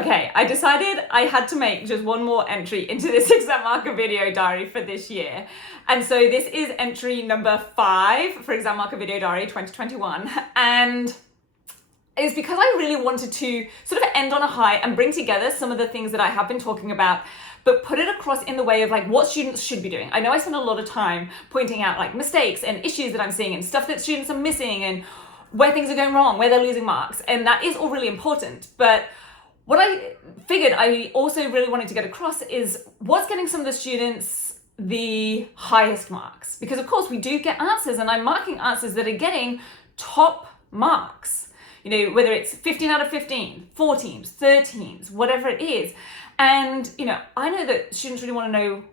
Okay, I decided I had to make just one more entry into this exam marker video diary for this year. And so this is entry number 5 for exam marker video diary 2021. And it's because I really wanted to sort of end on a high and bring together some of the things that I have been talking about, but put it across in the way of like what students should be doing. I know I spend a lot of time pointing out like mistakes and issues that I'm seeing and stuff that students are missing and where things are going wrong, where they're losing marks. And that is all really important. But what I figured I also really wanted to get across is what's getting some of the students the highest marks. Because of course we do get answers, and I'm marking answers that are getting top marks. You know, whether it's 15 out of 15, 14s, 13s, whatever it is. And, you know, I know that students really want to know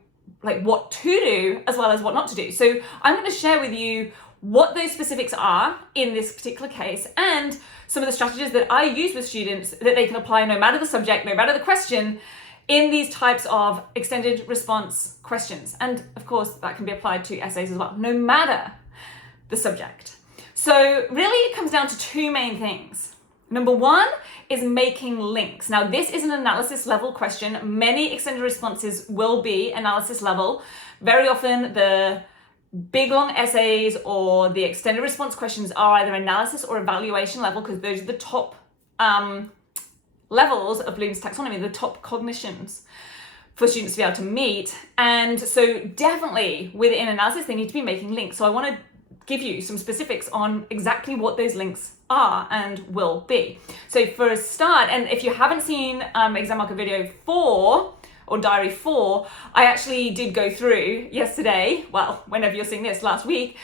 like what to do as well as what not to do. So I'm going to share with you what those specifics are in this particular case and some of the strategies that I use with students that they can apply no matter the subject, no matter the question, in these types of extended response questions. And of course, that can be applied to essays as well, no matter the subject. So really it comes down to 2 main things. Number 1 is making links. Now this is an analysis level question. Many extended responses will be analysis level. Very often the big long essays or the extended response questions are either analysis or evaluation level, because those are the top levels of Bloom's taxonomy, the top cognitions for students to be able to meet. And so definitely within analysis, they need to be making links. So I want to give you some specifics on exactly what those links are and will be. So for a start, and if you haven't seen exam marker video 4 or diary 4, I actually did go through yesterday, well, whenever you're seeing this, last week,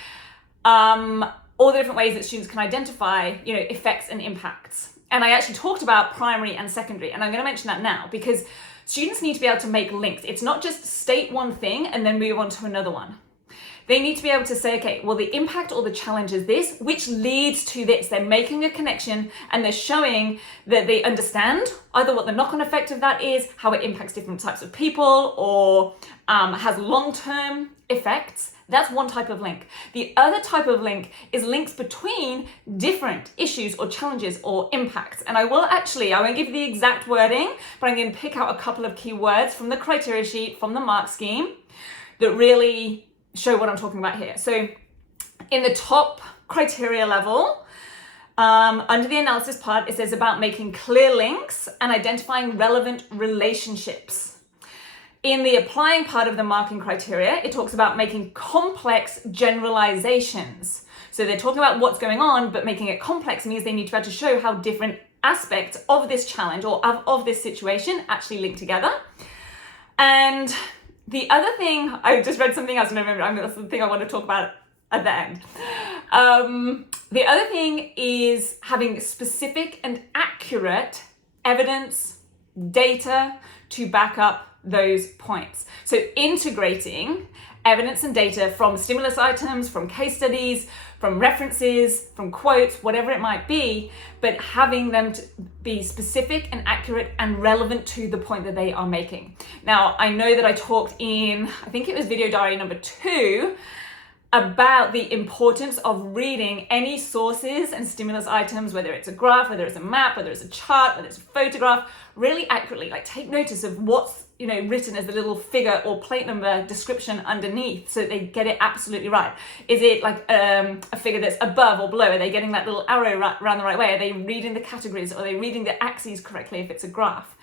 all the different ways that students can identify, you know, effects and impacts. And I actually talked about primary and secondary, and I'm going to mention that now because students need to be able to make links. It's not just state one thing and then move on to another one. They need to be able to say, okay, well, the impact or the challenge is this, which leads to this. They're making a connection and they're showing that they understand either what the knock-on effect of that is, how it impacts different types of people, or has long-term effects. That's one type of link. The other type of link is links between different issues or challenges or impacts. And I won't give you the exact wording, but I'm going to pick out a couple of key words from the criteria sheet, from the mark scheme, that really show what I'm talking about here. So in the top criteria level, under the analysis part, it says about making clear links and identifying relevant relationships. In the applying part of the marking criteria, it talks about making complex generalizations. So they're talking about what's going on, but making it complex means they need to be able to show how different aspects of this challenge or of this situation actually link together. And the other thing, I just read something else and I remember, that's the thing I want to talk about at the end. The other thing is having specific and accurate evidence, data to back up those points. So integrating evidence and data from stimulus items, from case studies, from references, from quotes, whatever it might be, but having them to be specific and accurate and relevant to the point that they are making. Now, I know that I talked in, I think it was video diary number 2, about the importance of reading any sources and stimulus items, whether it's a graph, whether it's a map, whether it's a chart, whether it's a photograph, really accurately, like take notice of what's, you know, written as the little figure or plate number description underneath so that they get it absolutely right. Is it like a figure that's above or below? Are they getting that little arrow around the right way? Are they reading the categories? Are they reading the axes correctly if it's a graph?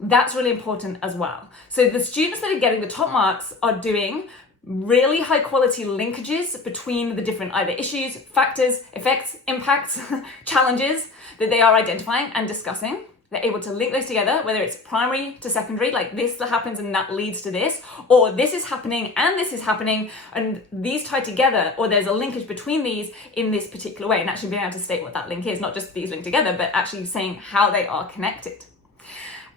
That's really important as well. So the students that are getting the top marks are doing really high quality linkages between the different either issues, factors, effects, impacts, challenges that they are identifying and discussing. They're able to link those together, whether it's primary to secondary, like this that happens and that leads to this, or this is happening and this is happening and these tie together, or there's a linkage between these in this particular way, and actually being able to state what that link is, not just these linked together, but actually saying how they are connected.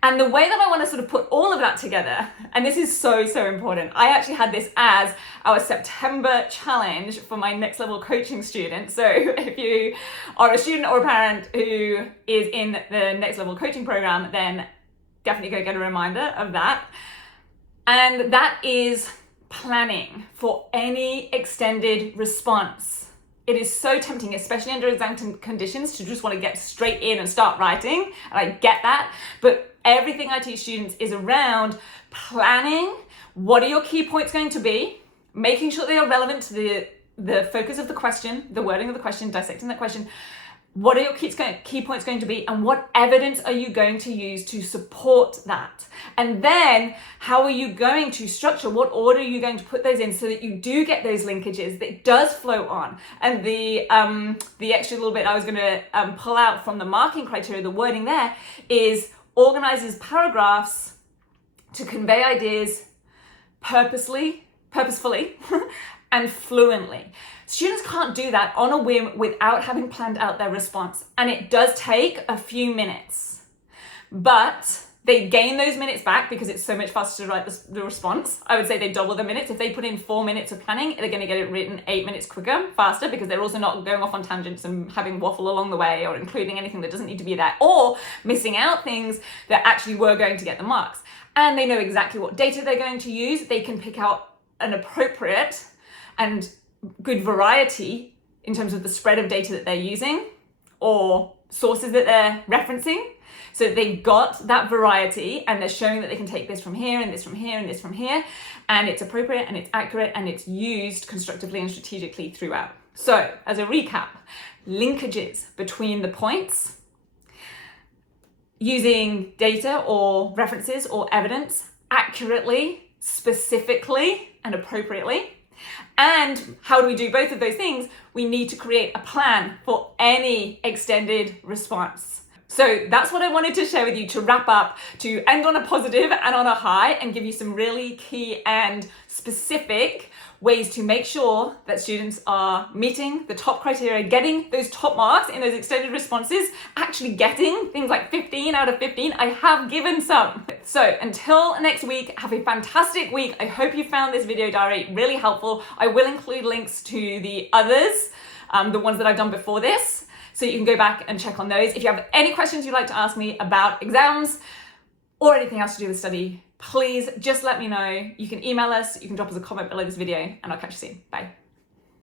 And the way that I want to sort of put all of that together, and this is so, so important, I actually had this as our September challenge for my next level coaching students. So if you are a student or a parent who is in the next level coaching program, then definitely go get a reminder of that. And that is planning for any extended response. It is so tempting, especially under exam conditions, to just want to get straight in and start writing. And I get that, but everything I teach students is around planning. What are your key points going to be? Making sure they are relevant to the focus of the question, the wording of the question, dissecting that question. What are your key points going to be, and what evidence are you going to use to support that? And then how are you going to structure, what order are you going to put those in so that you do get those linkages that does flow on? And the extra little bit I was going to pull out from the marking criteria, the wording there, is organizes paragraphs to convey ideas purposefully and fluently. Students can't do that on a whim without having planned out their response. And it does take a few minutes, but they gain those minutes back because it's so much faster to write the response. I would say they double the minutes. If they put in 4 minutes of planning, they're going to get it written 8 minutes quicker, faster, because they're also not going off on tangents and having waffle along the way or including anything that doesn't need to be there or missing out things that actually were going to get the marks. And they know exactly what data they're going to use. They can pick out an appropriate and good variety in terms of the spread of data that they're using or sources that they're referencing. So they've got that variety and they're showing that they can take this from here and this from here and this from here, and it's appropriate and it's accurate and it's used constructively and strategically throughout. So as a recap, linkages between the points, using data or references or evidence accurately, specifically, and appropriately. And how do we do both of those things? We need to create a plan for any extended response. So that's what I wanted to share with you to wrap up, to end on a positive and on a high, and give you some really key and specific ways to make sure that students are meeting the top criteria, getting those top marks in those extended responses, actually getting things like 15 out of 15. I have given some. So until next week, have a fantastic week. I hope you found this video diary really helpful. I will include links to the others, the ones that I've done before this, so you can go back and check on those. If you have any questions you'd like to ask me about exams or anything else to do with study, please just let me know. You can email us, you can drop us a comment below this video, and I'll catch you soon. Bye.